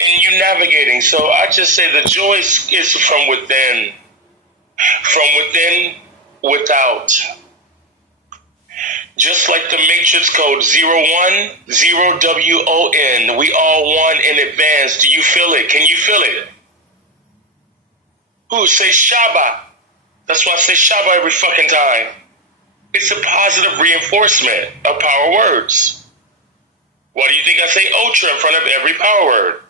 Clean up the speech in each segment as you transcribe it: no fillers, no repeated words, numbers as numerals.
and you navigating. So I just say the joy is from within, without. Just like the Matrix code 010WON, we all won in advance. Do you feel it? Can you feel it? Who say Shaba? That's why I say Shaba every fucking time. It's a positive reinforcement of power words. Why do you think I say Ultra in front of every power word?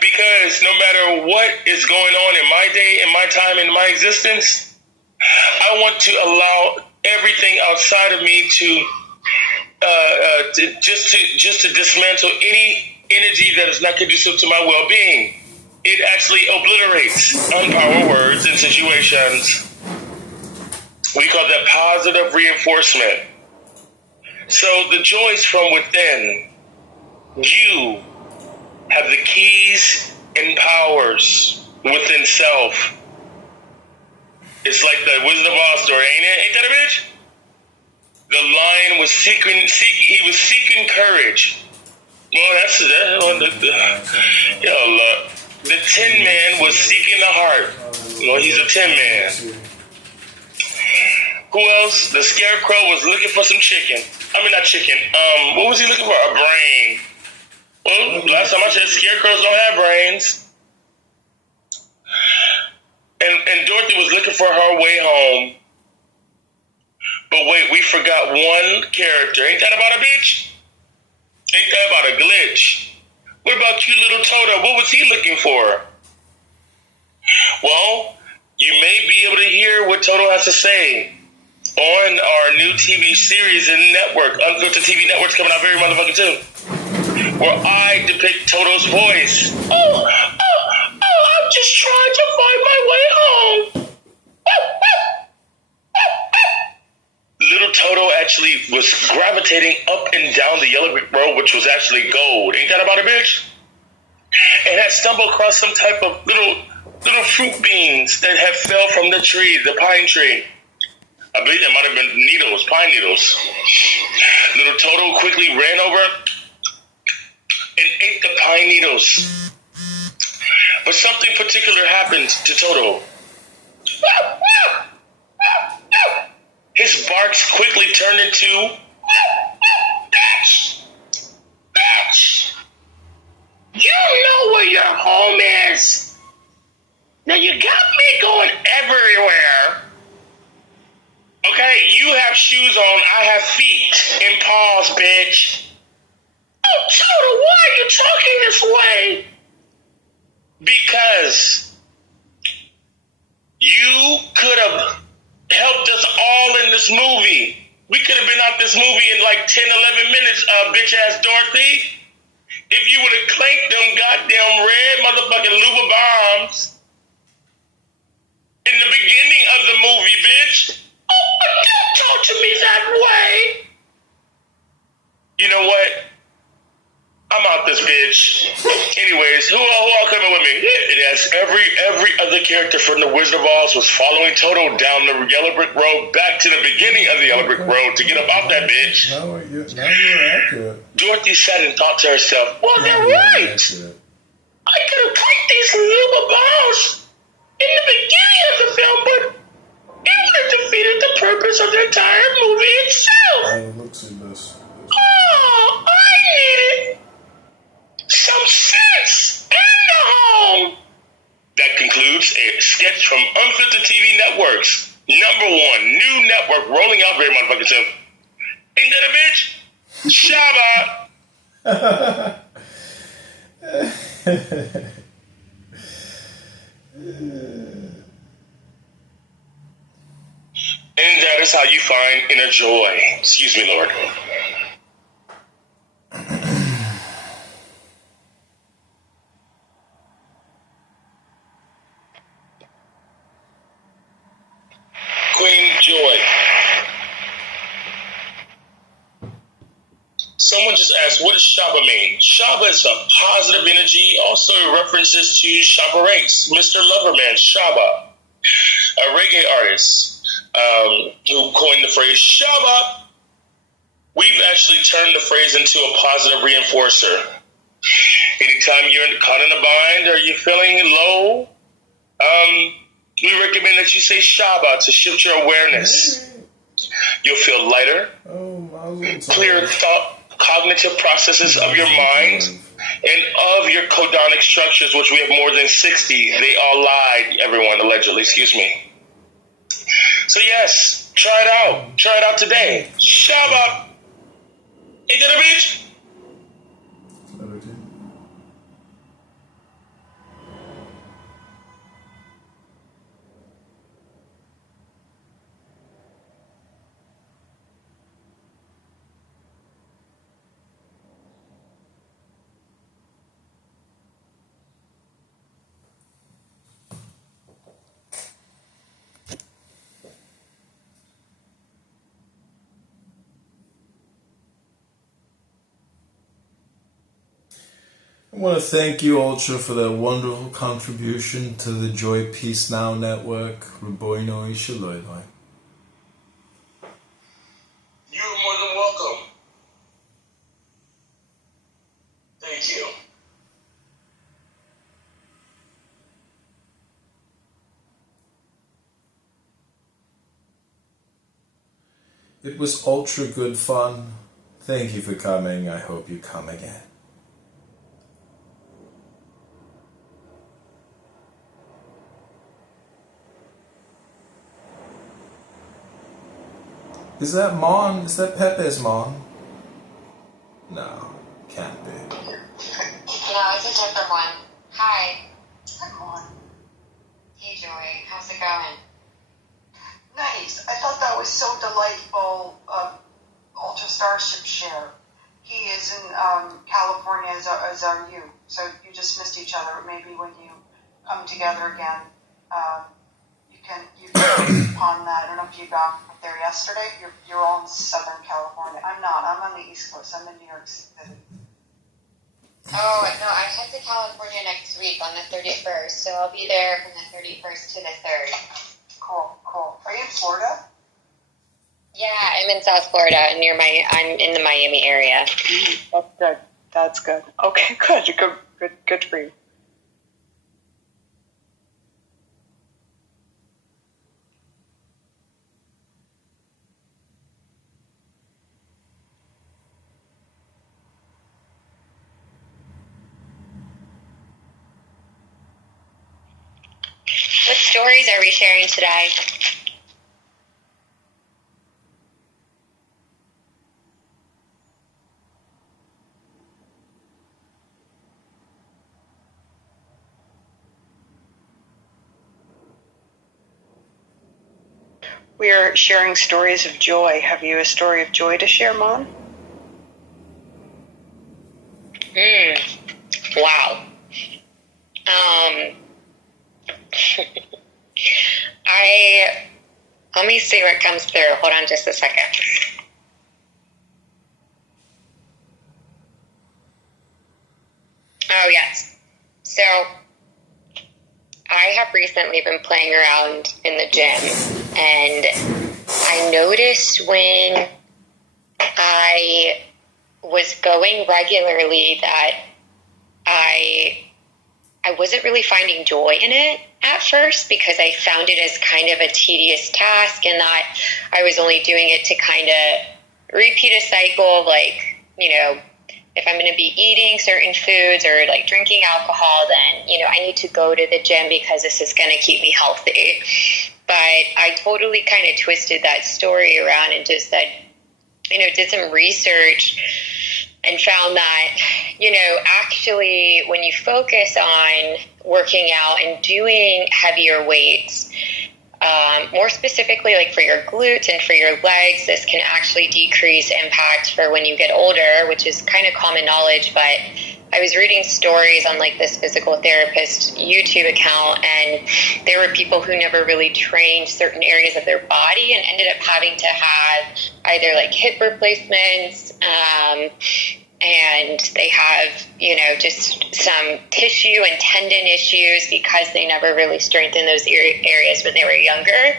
Because no matter what is going on in my day, in my time, in my existence, I want to allow everything outside of me to dismantle any energy that is not conducive to my well-being. It actually obliterates unpower words and situations. We call that positive reinforcement. So the joy is from within. You have the keys and powers within self. It's like the Wizard of Oz story, ain't it? Ain't that a bitch? The lion was seeking courage. Well, that's the Tin Man was seeking the heart. Well, he's a Tin Man. Who else? The Scarecrow was looking for some chicken. I mean, not chicken. What was he looking for? A brain. Well, last time I said scarecrows don't have brains. And Dorothy was looking for her way home. But wait, we forgot one character. Ain't that about a bitch? Ain't that about a glitch? What about cute little Toto? What was he looking for? Well, you may be able to hear what Toto has to say on our new TV series and network. Unfiltered TV Network's coming out very motherfucking soon. Where I depict Toto's voice. I'm just trying to find my way home. Little Toto actually was gravitating up and down the yellow brick road, which was actually gold. Ain't that about a bitch? And had stumbled across some type of little fruit beans that had fell from the tree, the pine tree. I believe there might have been needles, pine needles. Little Toto quickly ran over and ate the pine needles. But something particular happened to Toto. His barks quickly turned into bitch. You know where your home is. Now you got me going everywhere. Okay, you have shoes on, I have feet and paws, bitch. Oh, Toto, why are you talking this way? Because you could have helped us all in this movie. We could have been out this movie in like 10, 11 minutes, bitch-ass Dorothy. If you would have clanked them goddamn red motherfucking Luba bombs in the beginning of the movie, bitch. Oh, don't talk to me that way. You know what? I'm out this bitch. Anyways, who all coming with me? It has every other character from the Wizard of Oz was following Toto down the yellow brick road back to the beginning of the yellow brick road to get up out that bitch. Now you're accurate. Dorothy sat and thought to herself, well, they're right. I could have clicked these little bombs in the beginning of the film, but it would have defeated the purpose of the entire movie itself. Oh, I needed some sense in the home. That concludes a sketch from Unfiltered TV Networks. #1 new network rolling out very motherfucking soon. Ain't that a bitch? Shaba. And that is how you find inner joy. Excuse me, Lord. Queen Joy. Someone just asked, what does Shaba mean? Shaba is a positive energy, also references to Shaba Ranks, Mr. Loverman, Shaba, a reggae artist who coined the phrase Shaba. We've actually turned the phrase into a positive reinforcer. Anytime anytime you're caught in a bind or you're feeling low, we recommend that you say Shaba to shift your awareness. You'll feel lighter, clear thought, cognitive processes of your mind and of your codonic structures, which we have more than 60. They all lied, everyone, allegedly, excuse me. So yes, try it out. Try it out today. Shaba! Into the beach! I want to thank you, Ultra, for that wonderful contribution to the Joy Peace Now Network. Raboino Ishaloiloi. You're more than welcome. Thank you. It was ultra good fun. Thank you for coming. I hope you come again. Is that Mon? Is that Pepe's Mon? No, can't be. No, it's a different one. Hi. Good morning. Hey, Joy. How's it going? Nice. I thought that was so delightful. Ultra Starship share. He is in California, as are you. So you just missed each other. Maybe when you come together again, you can upon that. I don't know if you got there yesterday. You're all in Southern California. I'm not. I'm on the East Coast. I'm in New York City. Oh, no, I head to California next week on the 31st, so I'll be there from the 31st to the 3rd. Cool. Are you in Florida? Yeah, I'm in South Florida, I'm in the Miami area. That's good. Okay, good for you. What stories are we sharing today? We are sharing stories of joy. Have you a story of joy to share, Mom? Wow. Let me see what comes through. Hold on just a second. Oh, yes. So, I have recently been playing around in the gym, and I noticed when I was going regularly that I wasn't really finding joy in it at first, because I found it as kind of a tedious task, and that I was only doing it to kind of repeat a cycle of, like, you know, if I'm going to be eating certain foods or like drinking alcohol, then, you know, I need to go to the gym because this is going to keep me healthy. But I totally kind of twisted that story around and just said, you know, did some research and found that, you know, actually when you focus on working out and doing heavier weights, more specifically like for your glutes and for your legs, this can actually decrease impact for when you get older, which is kind of common knowledge. But I was reading stories on like this physical therapist YouTube account, and there were people who never really trained certain areas of their body and ended up having to have either like hip replacements, and they have, you know, just some tissue and tendon issues because they never really strengthened those areas when they were younger.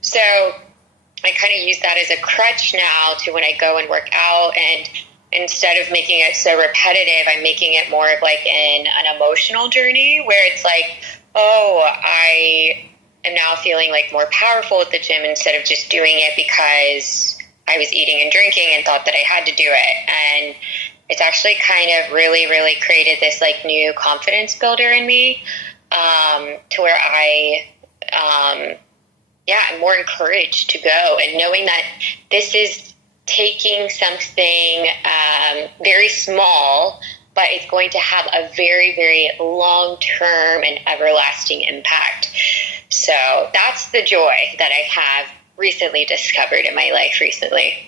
So I kind of use that as a crutch now to when I go and work out. And instead of making it so repetitive, I'm making it more of like an emotional journey where it's like, oh, I am now feeling like more powerful at the gym instead of just doing it because I was eating and drinking and thought that I had to do it. And it's actually kind of really, really created this like new confidence builder in me, to where I'm more encouraged to go, and knowing that this is taking something very small, but it's going to have a very, very long-term and everlasting impact. So that's the joy that I have recently discovered in my life recently.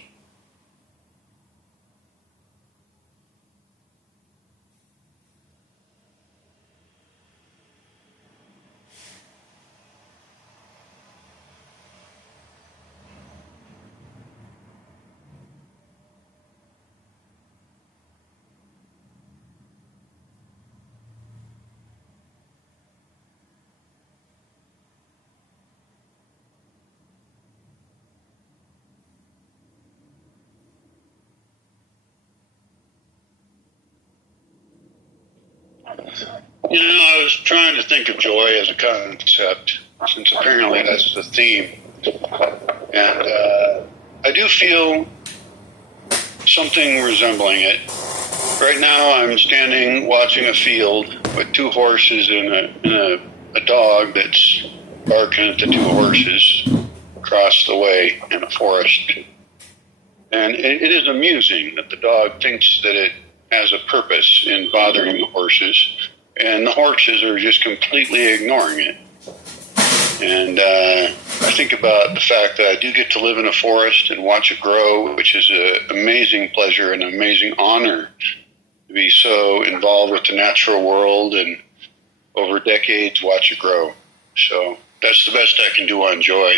I was trying to think of joy as a concept, since apparently that's the theme. And I do feel something resembling it. Right now I'm standing watching a field with two horses and a dog that's barking at the two horses across the way in a forest. And it is amusing that the dog thinks that it has a purpose in bothering the horses, and the horses are just completely ignoring it. And I think about the fact that I do get to live in a forest and watch it grow, which is an amazing pleasure and an amazing honor to be so involved with the natural world and over decades watch it grow. So that's the best I can do on joy.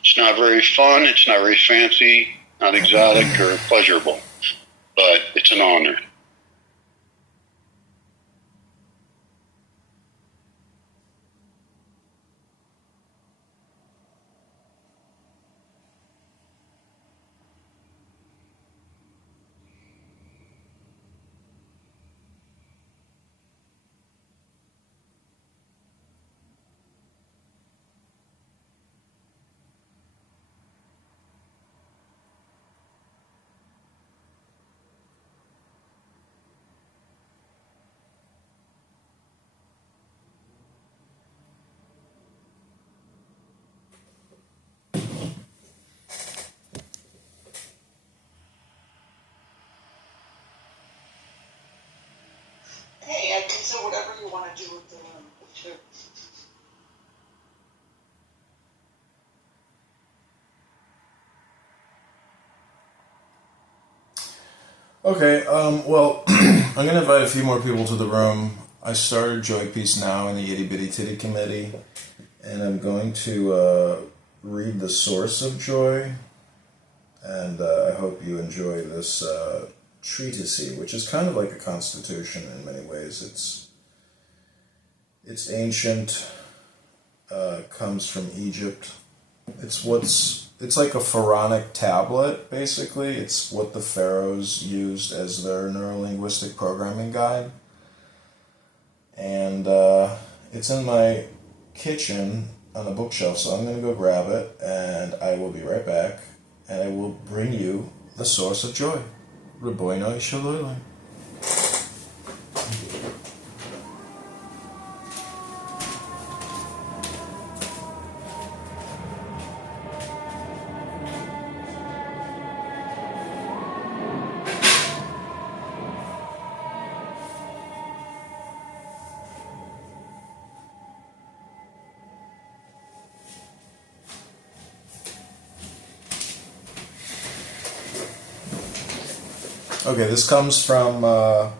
It's not very fun, it's not very fancy, not exotic or pleasurable, but it's an honor. Hey, I can say whatever you want to do with the room, too. Okay, well, I'm going to invite a few more people to the room. I started Joy Peace Now in the Itty Bitty Titty Committee, and I'm going to read the source of joy, and I hope you enjoy this treatise, which is kind of like a constitution in many ways. It's ancient, comes from Egypt. It's like a pharaonic tablet, basically. It's what the pharaohs used as their neurolinguistic programming guide. And it's in my kitchen on a bookshelf, so I'm going to go grab it, and I will be right back, and I will bring you the source of joy. Raboinoi Shaloi. Okay, this comes from the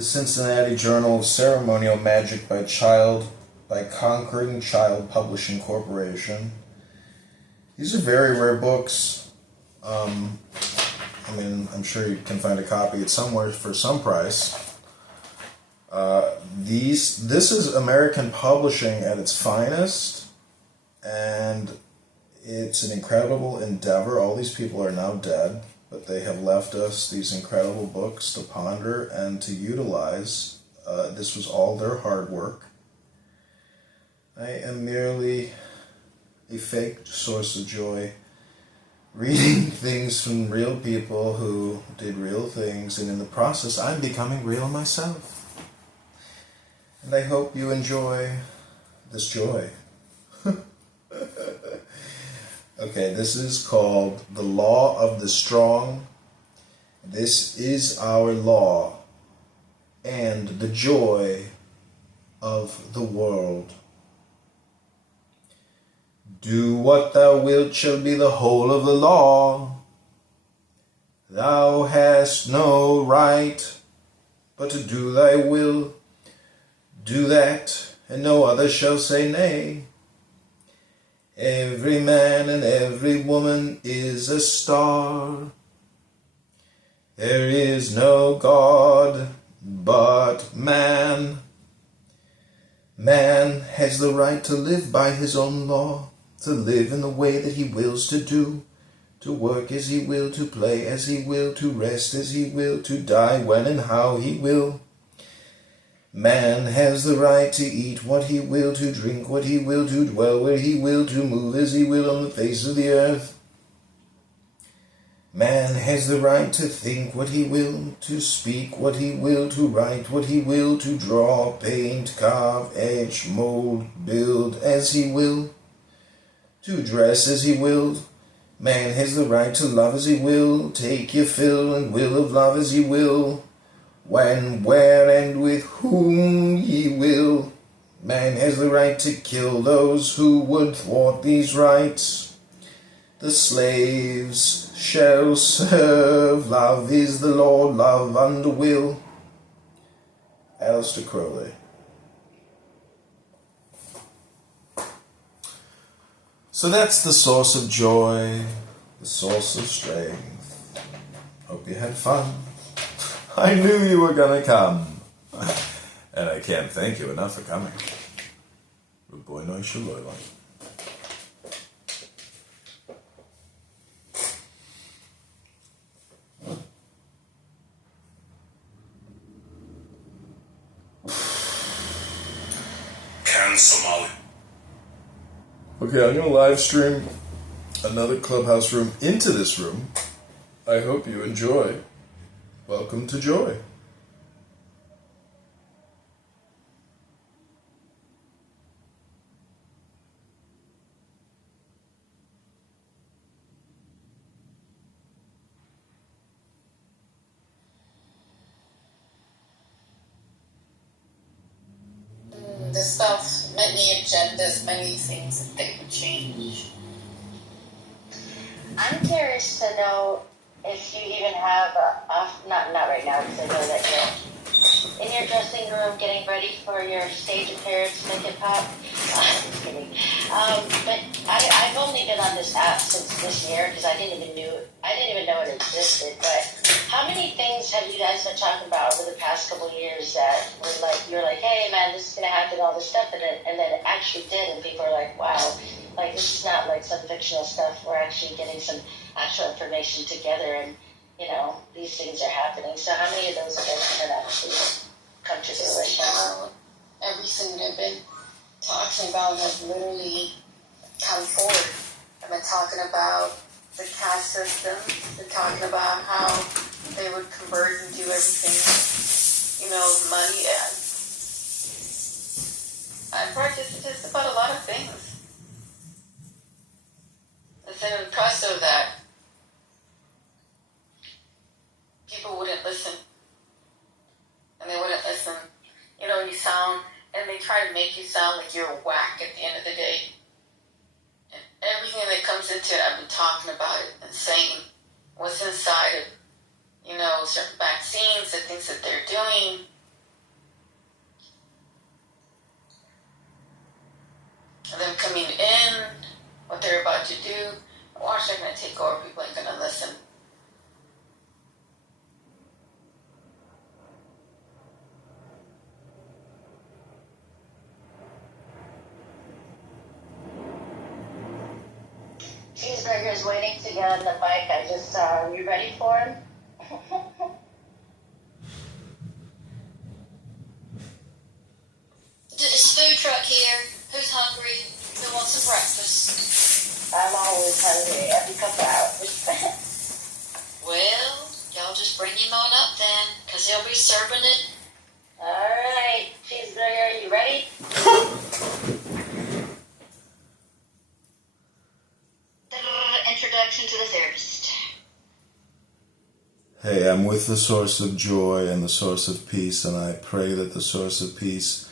Cincinnati Journal of Ceremonial Magic by Conquering Child Publishing Corporation. These are very rare books. I'm sure you can find a copy at somewhere for some price. This is American publishing at its finest, and it's an incredible endeavor. All these people are now dead. but they have left us these incredible books to ponder and to utilize. This was all their hard work. I am merely a fake source of joy, reading things from real people who did real things, and in the process I'm becoming real myself. And I hope you enjoy this joy. Okay, this is called The Law of the Strong. This is our law and the joy of the world. Do what thou wilt shall be the whole of the law. Thou hast no right but to do thy will. Do that, and no other shall say nay. Every man and every woman is a star. There is no God but man. Man has the right to live by his own law, to live in the way that he wills to do, to work as he will, to play as he will, to rest as he will, to die when and how he will. Man has the right to eat what he will, to drink what he will, to dwell where he will, to move as he will on the face of the earth. Man has the right to think what he will, to speak what he will, to write what he will, to draw, paint, carve, etch, mold, build as he will, to dress as he will. Man has the right to love as he will, take your fill and will of love as he will, when, where, and with whom ye will. Man has the right to kill those who would thwart these rights. The slaves shall serve. Love is the Lord, love under will. Aleister Crowley. So that's the source of joy, the source of strength. Hope you had fun. I knew you were gonna come. And I can't thank you enough for coming. Boy, no, shaloi. Somali. Okay, I'm going to live stream another Clubhouse room into this room. I hope you enjoy. Welcome to Joy. The stuff, many agendas, many things that they would change. I'm curious to know if you even have not right now, because I know that you're in your dressing room getting ready for your stage appearance, Make It Pop. Just kidding. But I've only been on this app since this year because I didn't even know it existed. But how many things have you guys been talking about over the past couple of years that were like, you're like, hey man, this is gonna happen, all this stuff, and then it actually did, and people are like, wow, like this is not like some fictional stuff. We're actually getting some actual information together, and you know these things are happening. So how many of those have actually come to fruition? Everything that I've been talking about has literally come forward. I've been talking about the caste system. Been talking about how they would convert and do everything, you know, money. And I've practiced just about a lot of things. I've been impressed with that. People wouldn't listen. And they wouldn't listen. You know, you sound, and they try to make you sound like you're whack at the end of the day. And everything that comes into it, I've been talking about it and saying what's inside of, you know, certain vaccines, the things that they're doing. And them coming in, what they're about to do. Watch, they're going to take over. People ain't going to listen. Seems Cheeseburger's waiting to get on the mic. I just saw. Are you ready for him? It's a food truck here. Who's hungry? Who wants some breakfast? I'm always hungry every couple hours. Well, y'all just bring him on up then, because he'll be serving it. All right, Cheeseburger, you ready? Introduction to the therapist. Hey, I'm with the source of joy and the source of peace, and I pray that the source of peace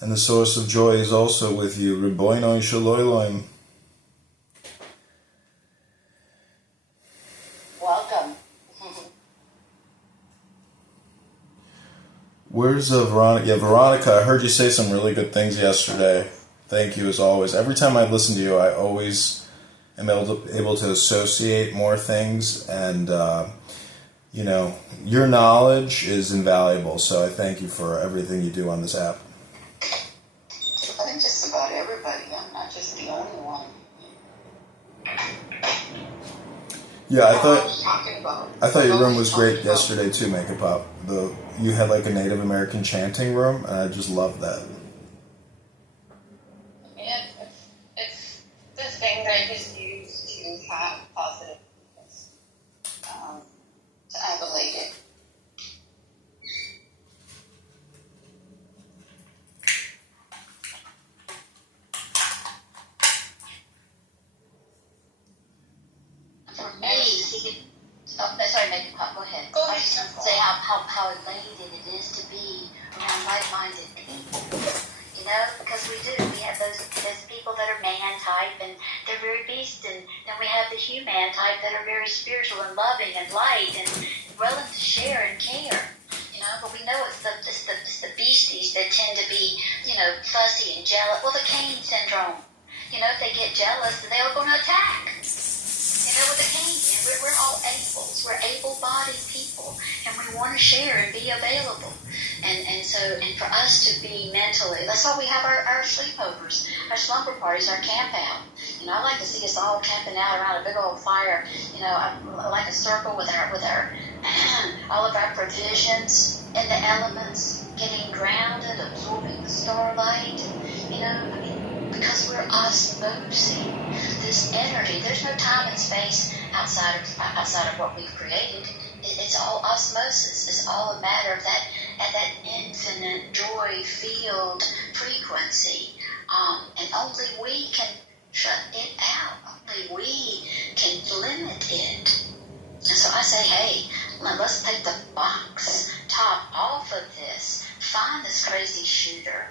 and the source of joy is also with you. Riboinoi shaloiloim. Welcome. Where's Veronica? Yeah, Veronica, I heard you say some really good things yesterday. Thank you, as always. Every time I listen to you, I always am able to associate more things, and your knowledge is invaluable, so I thank you for everything you do on this app. I think just about everybody. I'm not just the only one. Yeah, What I was talking about. I thought your room was great yesterday too, Make It Pop. You had like a Native American chanting room, and I just loved that. Yeah, it's this thing that I just use to have positive To adulate it. for me. Sorry, make it pop. Go ahead. I was just going to say how elated it is to be around like-minded people. You know, because we do. We have those people that are man type and they're very beast, and then we have the human type that are very spiritual and loving and light and willing to share and care. You know, but we know it's the beasties that tend to be, fussy and jealous. Well, the Cain syndrome. You know, if they get jealous, they're going to attack. You know, with the Cain, we're all Abels. We're able-bodied people, and we want to share and be available. And for us to be mentally, that's why we have our sleepovers, our slumber parties, our camp out. I like to see us all camping out around a big old fire. Like a circle with our all of our provisions in the elements, getting grounded, absorbing the starlight. Because we're osmosing this energy. There's no time and space outside of what we've created. It's all osmosis. It's all a matter of that infinite joy field frequency. And only we can shut it out. Only we can limit it. And so I say, hey, let's take the box top off of this. Find this crazy shooter.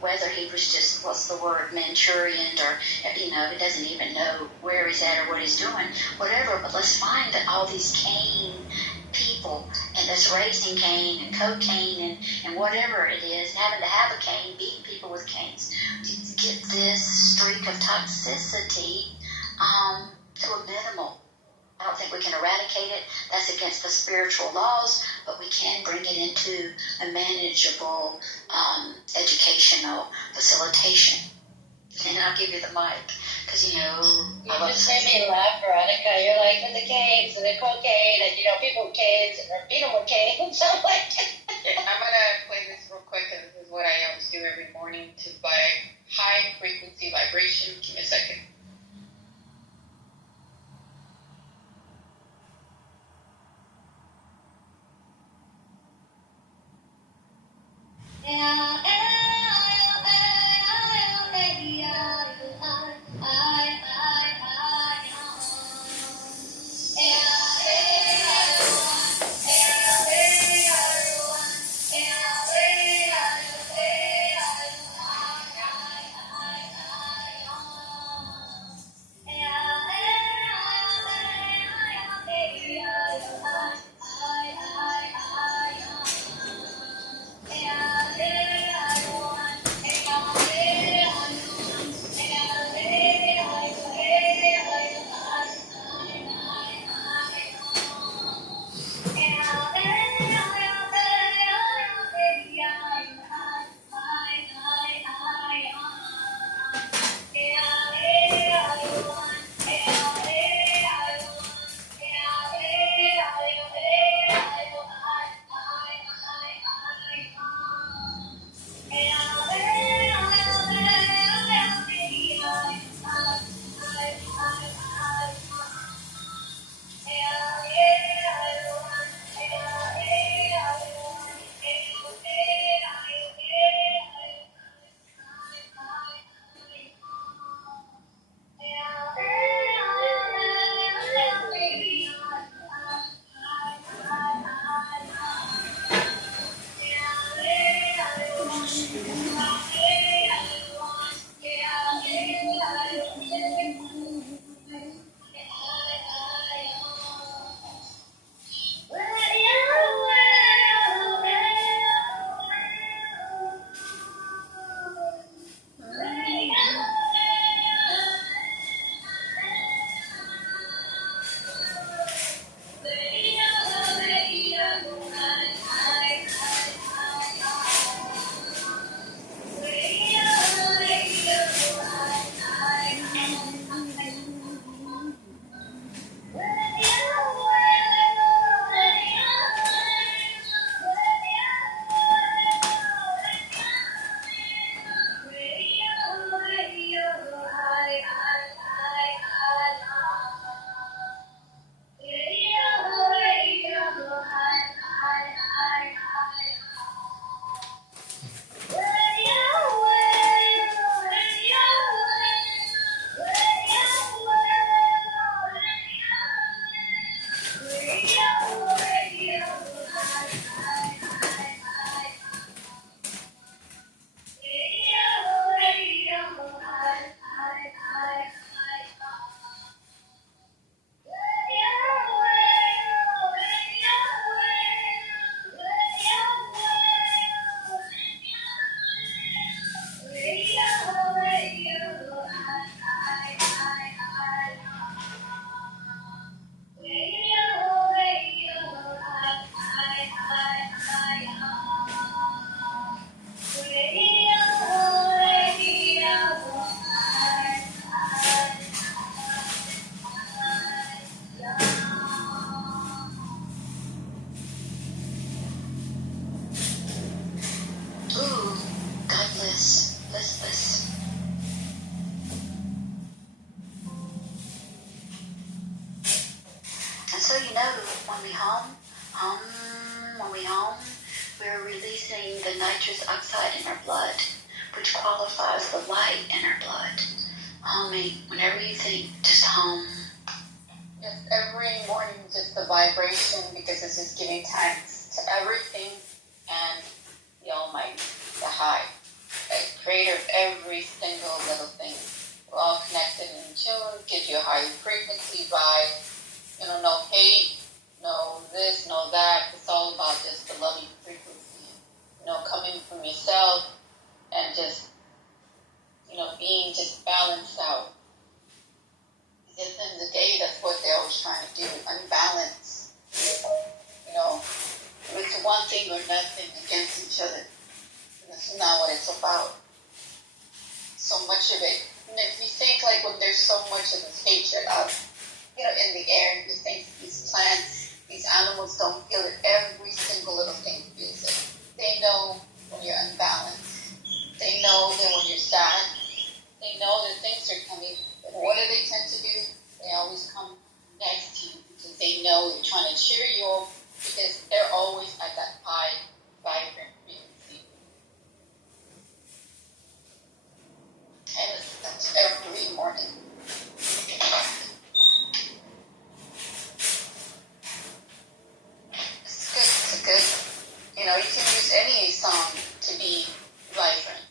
Whether he was just, what's the word, Manchurian, or, he doesn't even know where he's at or what he's doing, whatever, but let's find that all these Cain people, and that's raising Cain and cocaine and whatever it is, having to have a Cain, beating people with canes, to get this streak of toxicity to a minimal. I don't think we can eradicate it. That's against the spiritual laws, but we can bring it into a manageable educational facilitation. And I'll give you the mic, because You just made me laugh, Veronica. You're like, with the canes and the cocaine and, people with canes and beat them with canes. I'm like... I'm going to play this real quick, and this is what I always do every morning to buy high frequency vibration. Give me a second. dioxide in our blood, which qualifies the light in our blood. Humming, whenever you think, just hum. Yes, every morning just the vibration, because this is giving thanks to everything and the Almighty, the High, the Creator of every single little thing. We're all connected and in tune, gives you a higher frequency vibe. No hate, no this, no that. It's all about just the loving frequency. Coming from yourself and just, being just balanced out. At the end of the day, that's what they're always trying to do, unbalance. It's one thing or nothing against each other. And that's not what it's about. So much of it. And if you think when there's so much of this hatred out, in the air, you think these plants, these animals don't feel it. Every single little thing feels it. They know when you're unbalanced. They know that when you're sad. They know that things are coming. And what do they tend to do? They always come next to you because they know they're trying to cheer you up because they're always at that high, vibrant frequency. And that's every morning. It's good. You can use any song to be vibrant.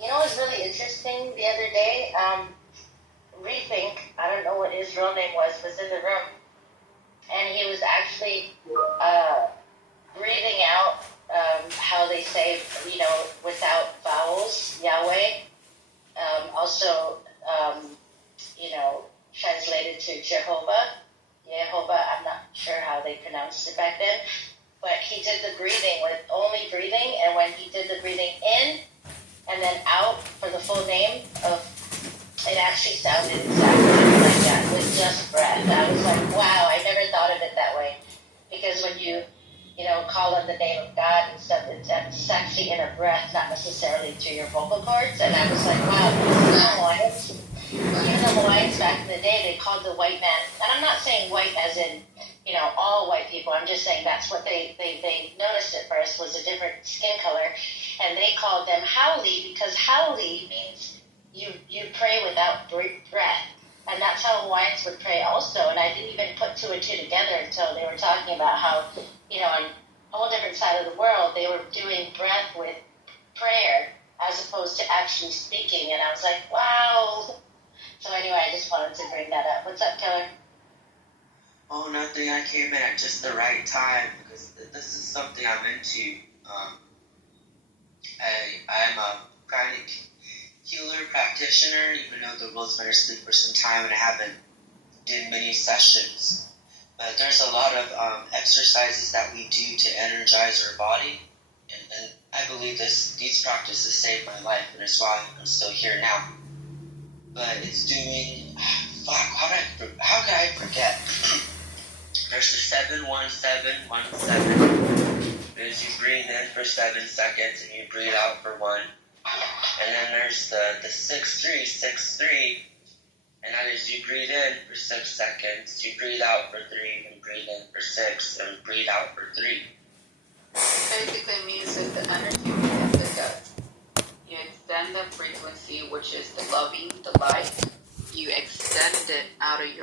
It was really interesting the other day. Rethink, I don't know what his real name was in the room. And he was actually breathing out how they say, without vowels, Yahweh. Also, translated to Jehovah. I'm not sure how they pronounced it back then. But he did the breathing with only breathing. And when he did the breathing in, and then out for the full name of, it actually sounded exactly like that with just breath. I was like, wow, I never thought of it that way. Because when you call on the name of God and stuff, it's actually in a breath, not necessarily through your vocal cords. And I was like, wow, even the Hawaiians back in the day, they called the white man, and I'm not saying white as in, all white people. I'm just saying that's what they noticed at first was a different skin color. And they called them haole because haole means you pray without breath. And that's how Hawaiians would pray also. And I didn't even put two and two together until they were talking about how, on a whole different side of the world, they were doing breath with prayer as opposed to actually speaking. And I was like, wow. So anyway, I just wanted to bring that up. What's up, Keller? Oh, nothing. I came in at just the right time because this is something I'm into. I'm a pranic healer practitioner, even though the world's been asleep for some time and I haven't did many sessions. But there's a lot of exercises that we do to energize our body, and I believe these practices saved my life, and that's why I'm still here now. But it's doing how could I forget? There's the 7-1-7-1-7. As you breathe in for 7 seconds and you breathe out for 1. And then there's the 6-3-6-3. And that is you breathe in for 6 seconds, you breathe out for 3, and breathe in for 6, and breathe out for 3. Basically means that the energy within the gut. You extend the frequency, which is the loving, the light. You extend it out of your